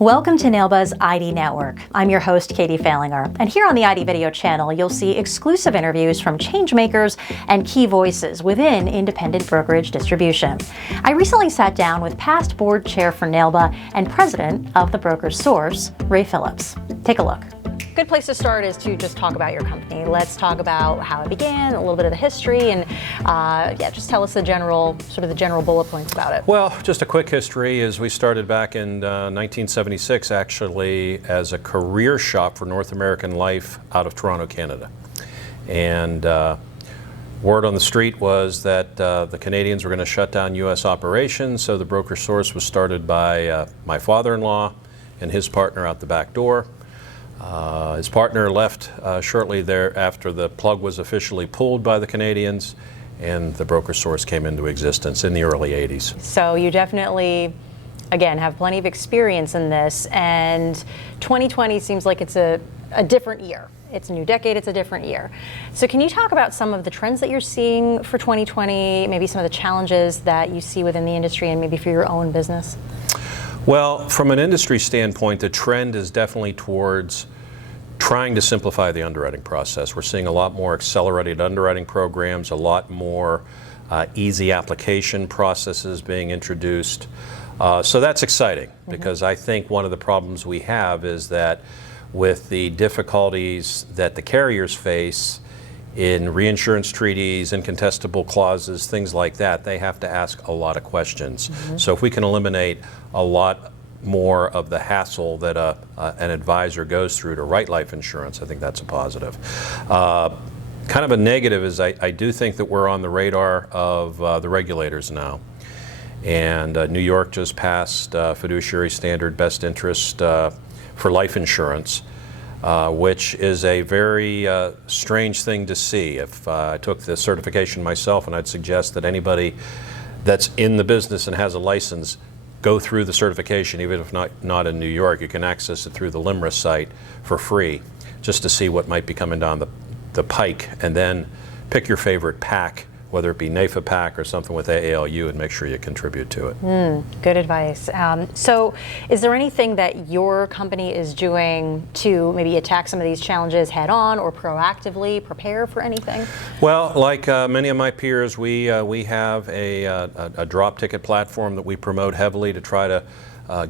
Welcome to NAILBA's ID Network. I'm your host, Katie Falinger, and here on the ID Video channel, you'll see exclusive interviews from changemakers and key voices within independent brokerage distribution. I recently sat down with past board chair for NAILBA and president of the Broker's Source, Ray Phillips. Take a look. Good place to start is to just talk about your company. Let's talk about how it began, a little bit of the history, and just tell us the general bullet points about it. Well, just a quick history is we started back in 1976 actually as a career shop for North American Life out of Toronto, Canada. And word on the street was that the Canadians were going to shut down U.S. operations, so the Broker's Source was started by my father-in-law and his partner out the back door. His partner left shortly thereafter the plug was officially pulled by the Canadians, and the Broker's Source came into existence in the early 80s. So you definitely, again, have plenty of experience in this, and 2020 seems like it's a different year. It's a new decade, it's a different year. So can you talk about some of the trends that you're seeing for 2020, maybe some of the challenges that you see within the industry and maybe for your own business? Well, from an industry standpoint, the trend is definitely towards trying to simplify the underwriting process. We're seeing a lot more accelerated underwriting programs, a lot more easy application processes being introduced. So that's exciting because I think one of the problems we have is that with the difficulties that the carriers face in reinsurance treaties, incontestable clauses, things like that, they have to ask a lot of questions. So if we can eliminate a lot more of the hassle that an advisor goes through to write life insurance, I think that's a positive. Kind of a negative is I do think that we're on the radar of the regulators now. And New York just passed fiduciary standard best interest for life insurance, which is a very strange thing to see. If I took the certification myself, and I'd suggest that anybody that's in the business and has a license go through the certification, even if not in New York. You can access it through the LIMRA site for free, just to see what might be coming down the pike, and then pick your favorite pack, whether it be NAILBA pack or something with AALU, and make sure you contribute to it. Good advice. So is there anything that your company is doing to maybe attack some of these challenges head on or proactively prepare for anything? Well, like many of my peers, we have a drop ticket platform that we promote heavily to try to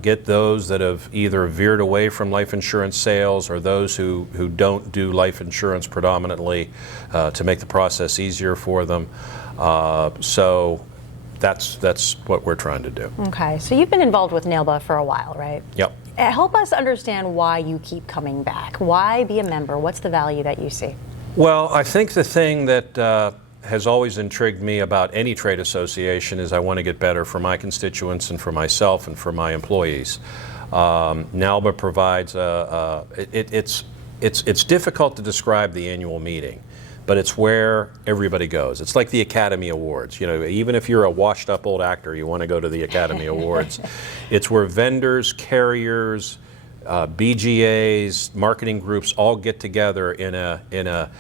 get those that have either veered away from life insurance sales or those who don't do life insurance predominantly to make the process easier for them. So that's what we're trying to do. Okay, so you've been involved with NAILBA for a while, right? Yep. Help us understand why you keep coming back. Why be a member? What's the value that you see? Well, I think the thing that has always intrigued me about any trade association is I want to get better for my constituents and for myself and for my employees. NAILBA provides it's difficult to describe the annual meeting, but it's where everybody goes. It's like the Academy Awards. You know, even if you're a washed up old actor, you want to go to the Academy Awards. It's where vendors, carriers, BGAs, marketing groups all get together in a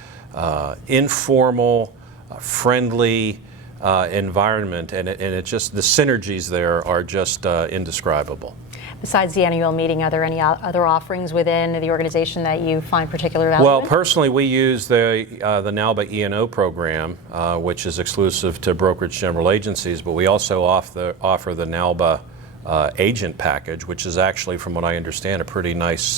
informal, friendly environment, and it just, the synergies there are just indescribable. Besides the annual meeting, are there any other offerings within the organization that you find particular value Well, in? personally, we use the NAILBA E&O program, which is exclusive to brokerage general agencies, but we also offer the NAILBA agent package, which is actually, from what I understand, a pretty nice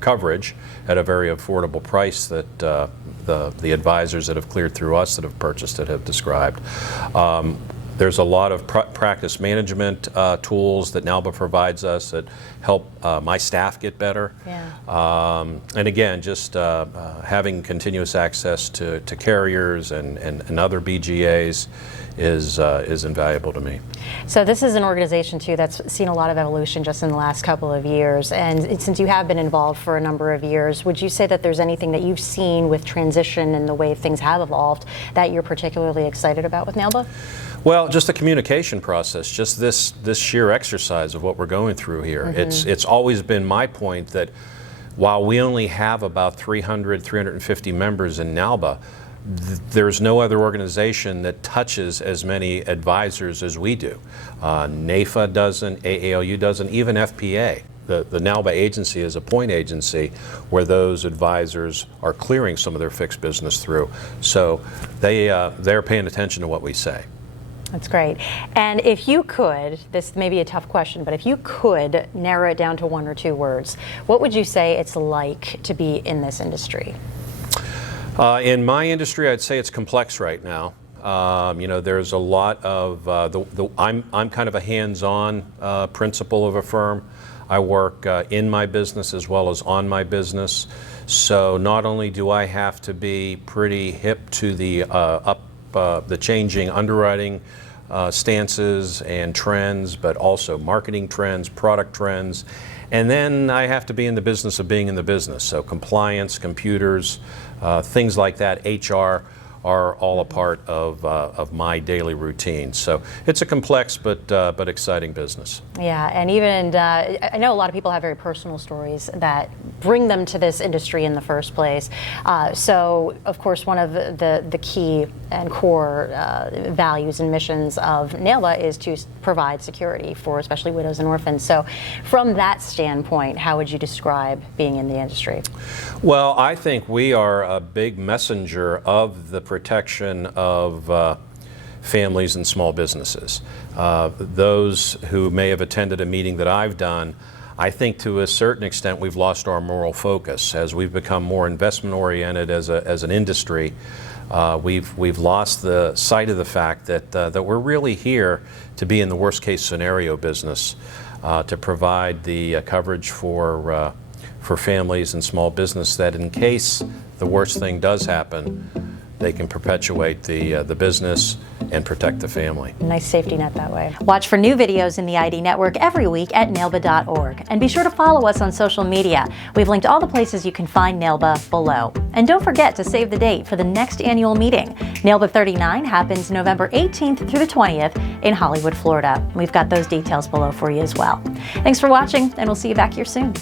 coverage at a very affordable price that the advisors that have cleared through us that have purchased it have described. There's a lot of practice management tools that NAILBA provides us that help my staff get better. Yeah. And again, just having continuous access to carriers and other BGAs is invaluable to me. So this is an organization too that's seen a lot of evolution just in the last couple of years, and since you have been involved for a number of years, would you say that there's anything that you've seen with transition and the way things have evolved that you're particularly excited about with NAILBA? Well, just the communication process, just this sheer exercise of what we're going through here. It's always been my point that while we only have about 350 members in NAILBA, there's no other organization that touches as many advisors as we do. NAIFA doesn't, AALU doesn't, even FPA. the NAILBA agency is a point agency where those advisors are clearing some of their fixed business through. So they're paying attention to what we say. That's great. And if you could, this may be a tough question, but if you could narrow it down to one or two words, what would you say it's like to be in this industry? In my industry, I'd say it's complex right now. There's a lot of, I'm kind of a hands-on principal of a firm. I work in my business as well as on my business. So not only do I have to be pretty hip to the changing underwriting stances and trends, but also marketing trends, product trends. And then I have to be in the business of being in the business. So compliance, computers, things like that, HR, are all a part of my daily routine. So it's a complex but exciting business. Yeah, and even I know a lot of people have very personal stories that bring them to this industry in the first place. So of course one of the key and core values and missions of NAILBA is to provide security for especially widows and orphans. So from that standpoint, how would you describe being in the industry? Well, I think we are a big messenger of the protection of families and small businesses. Those who may have attended a meeting that I've done, I think to a certain extent we've lost our moral focus as we've become more investment oriented as an industry. We've lost the sight of the fact that we're really here to be in the worst case scenario business, to provide the coverage for families and small business, that in case the worst thing does happen, they can perpetuate the business and protect the family. Nice safety net that way. Watch for new videos in the ID Network every week at nailba.org. And be sure to follow us on social media. We've linked all the places you can find NAILBA below. And don't forget to save the date for the next annual meeting. NAILBA 39 happens November 18th through the 20th in Hollywood, Florida. We've got those details below for you as well. Thanks for watching, and we'll see you back here soon.